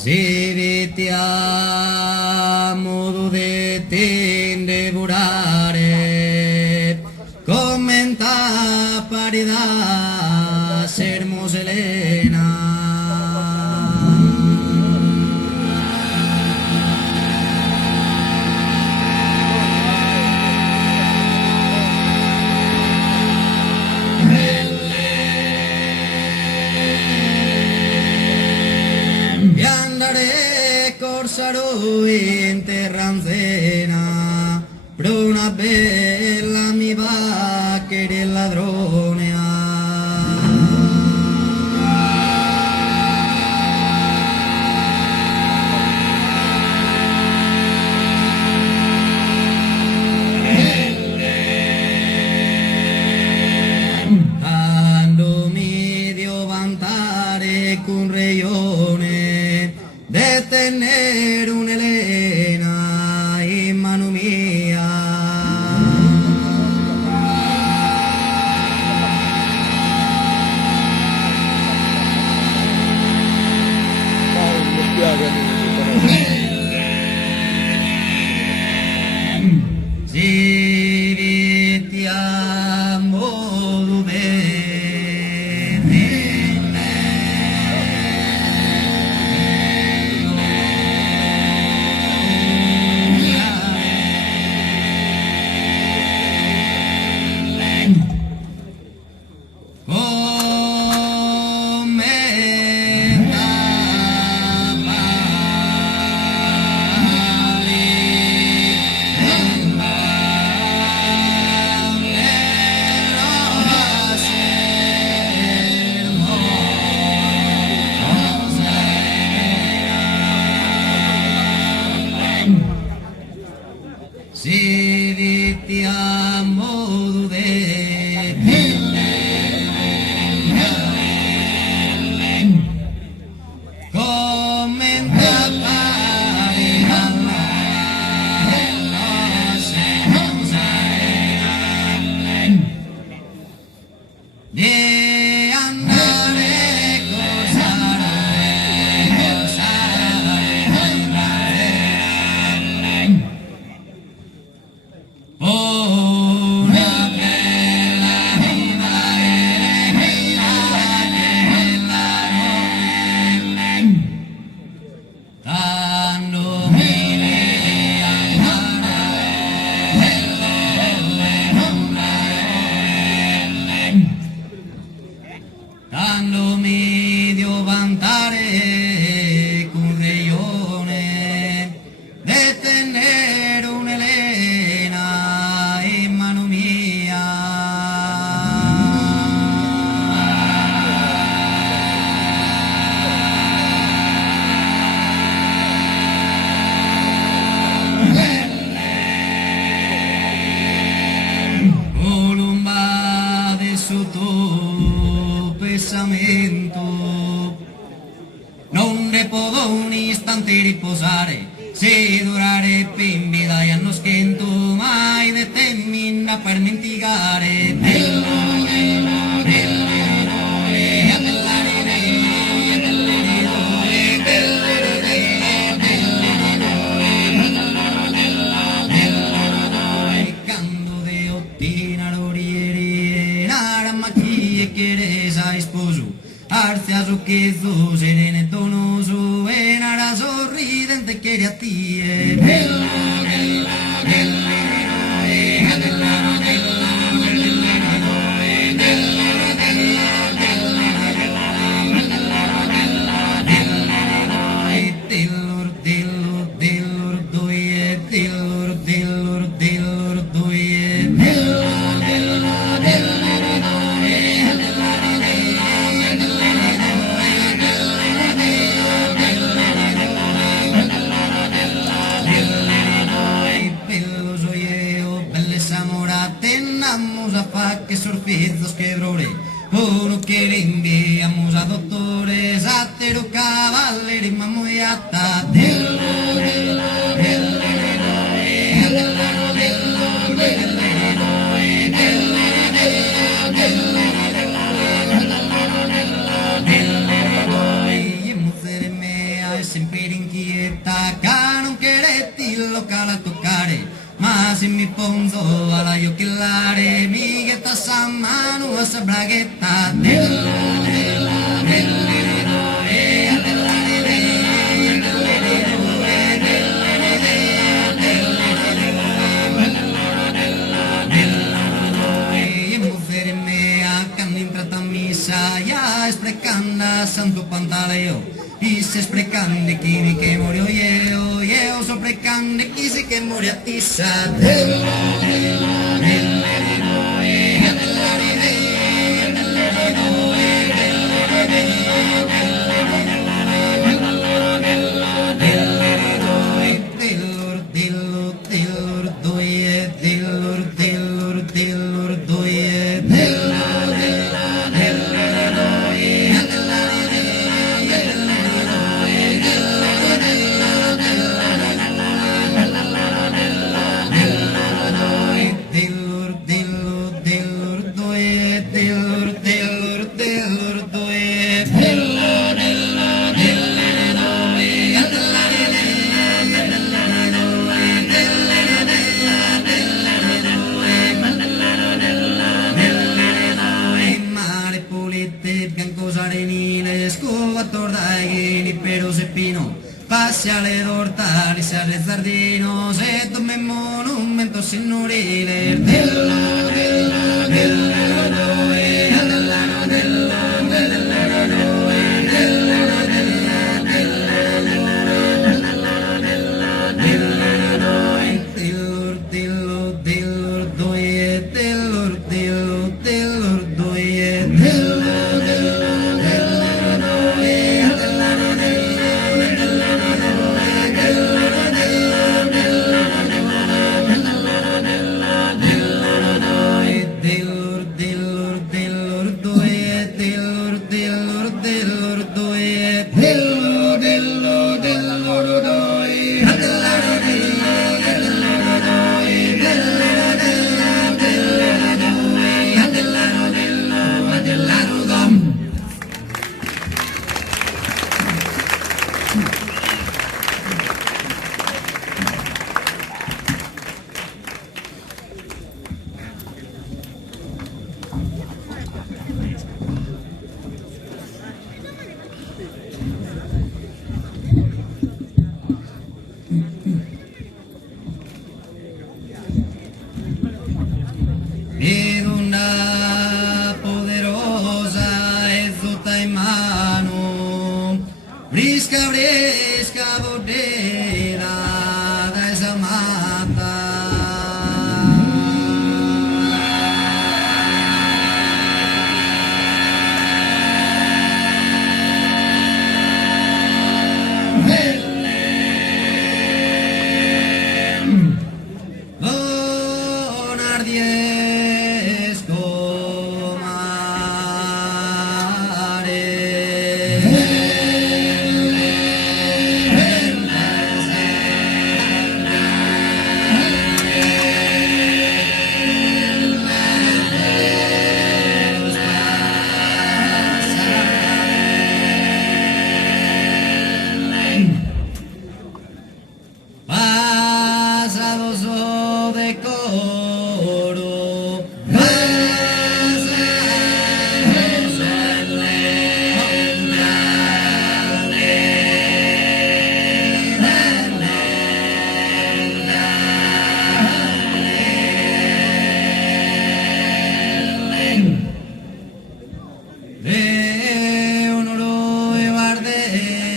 Sivitiamo dudete devorare, commenta paridad, hermosa Elena. E andare corsaro in terranzena, per una bella mi va che del ladrone. Quando mi dio vantare con reione de tener un'Elena in mano mia. Si ti amo si ti amo de andare una bella dando mi dio vantare con reione de tener un'Elena in mano mia. Colomba de sotto pensamento, non ne posso un istante riposare, se durare in vita e non schento mai di te minna per menticare. Cando de ottina l'oriere, nara macchie che sai sposo, arzia su che su serene tonoso, e nara sorridente che a tie. Che sorfizos che drore, uno che le inviamos a dottores, a tero cavalleri, mamoiata, sempre dell'are, mighetta sammanu a sa braghetta, della, della, della, ya sprecanda santo pantaleo y se sprecande chi che murió yo so precande chi se che murió a tisa Passiale d'ortali, sale zardino, se tome monumento signorile della, della, della, della, della, della, ed una poderosa e zutta in mano, brisca brisca bodera da esa mata. Pasadoso de coro, de honor y ardente.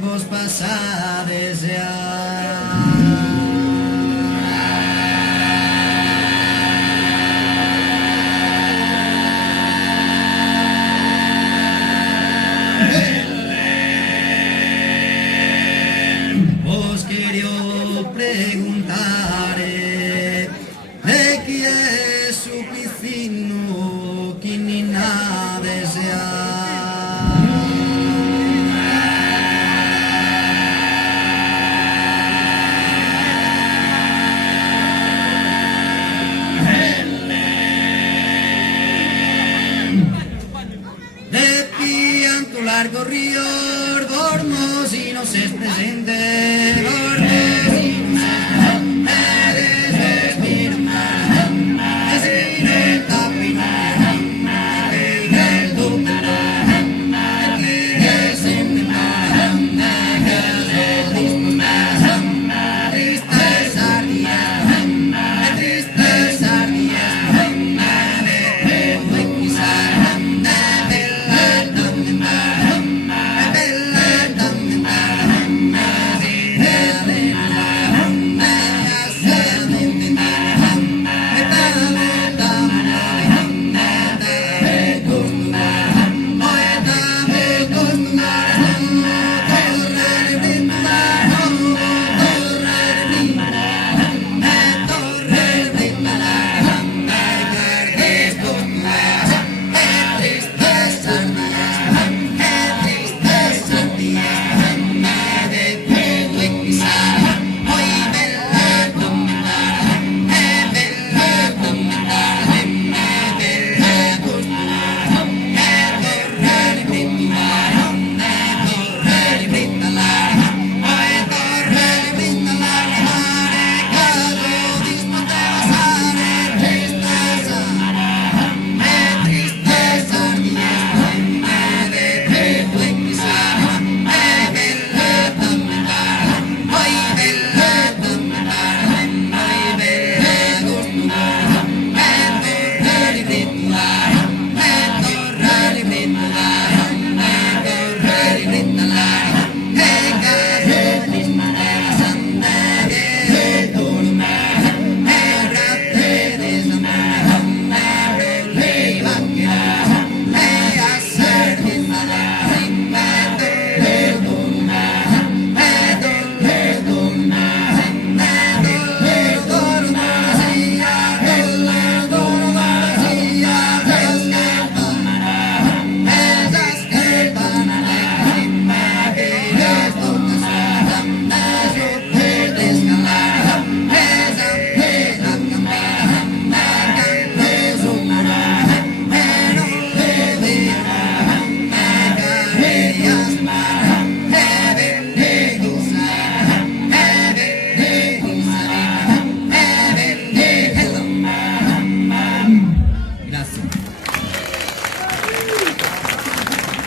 Vos pasades ya. Vos quiero preguntar de quién es su piscino. largo río, dormo si no se es presente, dormo si no se es presente, el tapino, el duque, el sentimental, el disputar, tristes ardillas, tristes ardillas,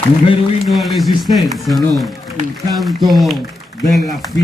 Un vero inno all'esistenza, no? Il canto della fiera.